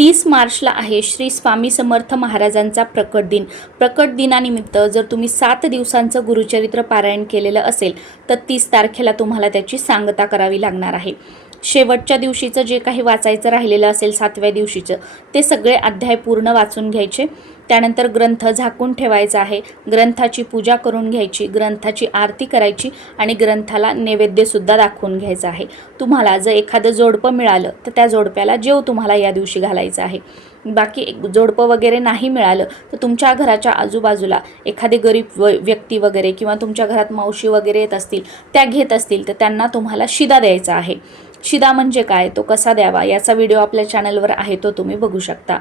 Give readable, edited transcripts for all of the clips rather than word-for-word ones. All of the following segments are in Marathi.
30 मार्चला आहे श्री स्वामी समर्थ महाराजांचा प्रकट दिन। प्रकट दिनानिमित्त जर तुम्ही 7 दिवसांचं गुरुचरित्र पारायण केलेलं असेल तर 30 तारखेला तुम्हाला त्याची सांगता करावी लागणार आहे। शेवटच्या दिवशीचं जे काही वाचायचं राहिलेलं असेल 7व्या दिवशीचं ते सगळे अध्याय पूर्ण वाचून घ्यायचे। त्यानंतर ग्रंथ झाकून ठेवायचा आहे, ग्रंथाची पूजा करून घ्यायची, ग्रंथाची आरती करायची आणि ग्रंथाला नैवेद्यसुद्धा दाखवून घ्यायचा आहे। तुम्हाला जर एखादं जोडपं मिळालं तर त्या जोडप्याला जेव तुम्हाला या दिवशी घालायचं आहे। बाकी जोडपं वगैरे नाही मिळालं तर तुमच्या घराच्या आजूबाजूला एखादी गरीब व्यक्ती वगैरे किंवा तुमच्या घरात मावशी वगैरे येत असतील, त्या घेत असतील तर त्यांना तुम्हाला शिदा द्यायचा आहे। शिदा म्हणजे काय, तो कसा द्यावा याचा व्हिडिओ आपल्या चॅनलवर आहे, तो तुम्ही बघू शकता।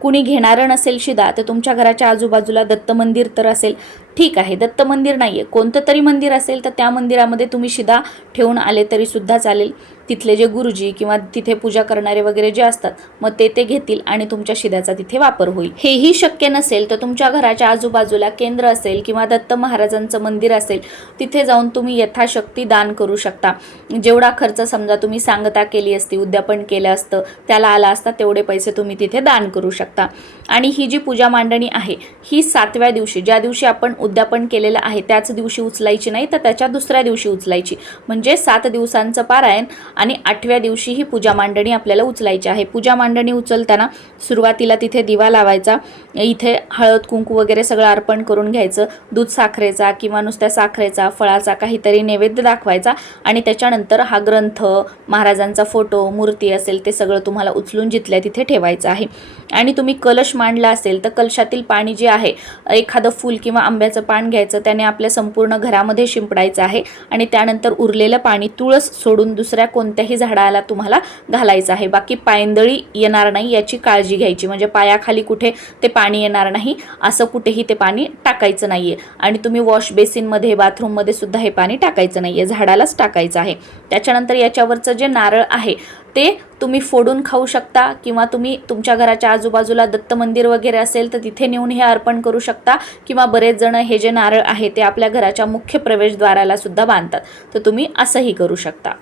कुणी घेणारं नसेल शिदा तर तुमच्या घराच्या आजूबाजूला दत्त मंदिर तर असेल, ठीक आहे। दत्त मंदिर नाही आहे, कोणतं तरी मंदिर असेल तर त्या मंदिरामध्ये तुम्ही शिदा ठेवून आले तरीसुद्धा चालेल। तिथले जे गुरुजी किंवा तिथे पूजा करणारे वगैरे जे असतात मग ते घेतील आणि तुमच्या शिद्याचा तिथे वापर होईल। हेही शक्य नसेल तर तुमच्या घराच्या आजूबाजूला केंद्र असेल किंवा दत्त महाराजांचं मंदिर असेल तिथे जाऊन तुम्ही यथाशक्ती दान करू शकता। जेवढा खर्च समजा तुम्ही सांगता केली असती, उद्यापन केलं असतं, त्याला आला असता तेवढे पैसे तुम्ही तिथे दान करू शकता। आणि ही जी पूजा मांडणी आहे ही 7व्या दिवशी, ज्या दिवशी आपण उद्यापन केलेलं आहे त्याच दिवशी उचलायची नाही तर त्याच्या दुसऱ्या दिवशी उचलायची। म्हणजे 7 दिवसांचं पारायण आणि 8व्या दिवशी ही पूजा मांडणी आपल्याला उचलायची आहे। पूजा मांडणी उचलताना सुरुवातीला तिथे दिवा लावायचा, इथे हळद कुंकू वगैरे सगळं अर्पण करून घ्यायचं। दूध साखरेचा किंवा नुसत्या साखरेचा, फळाचा काहीतरी नैवेद्य दाखवायचा आणि त्याच्यानंतर हा ग्रंथ, महाराजांचा फोटो, मूर्ती असेल ते सगळं तुम्हाला उचलून जिथल्या तिथे ठेवायचं आहे। आणि तुम्ही कलश मांडला असेल तर कलशातील पाणी जे आहे, एखादं फूल किंवा आंब्याचं पान घ्यायचं, त्याने आपल्या संपूर्ण घरामध्ये शिंपडायचं आहे आणि त्यानंतर उरलेलं पाणी तुळस सोडून दुसऱ्या कोणत्याही झाडाला तुम्हाला घालायचं आहे। बाकी पायंदळी येणार नाही याची काळजी घ्यायची, म्हणजे पायाखाली कुठे ते पाणी येणार नाही असं कुठेही ते पाणी टाकायचं नाहीये। आणि तुम्ही वॉश बेसिनमध्ये, बाथरूममध्ये सुद्धा हे पाणी टाकायचं नाहीये, झाडालाच टाकायचं आहे। त्याच्यानंतर याच्यावरचं जे नारळ आहे ते तुम्ही फोडून खाऊ शकता किंवा तुम्ही तुमच्या घराच्या आजूबाजूला दत्त मंदिर वगैरे असेल तर तिथे नेऊन हे अर्पण करू शकता किंवा बरेच जण हे जे नारळ आहे ते आपल्या घराच्या मुख्य प्रवेशद्वाराला सुद्धा बांधतात, तर तुम्ही असंही करू शकता।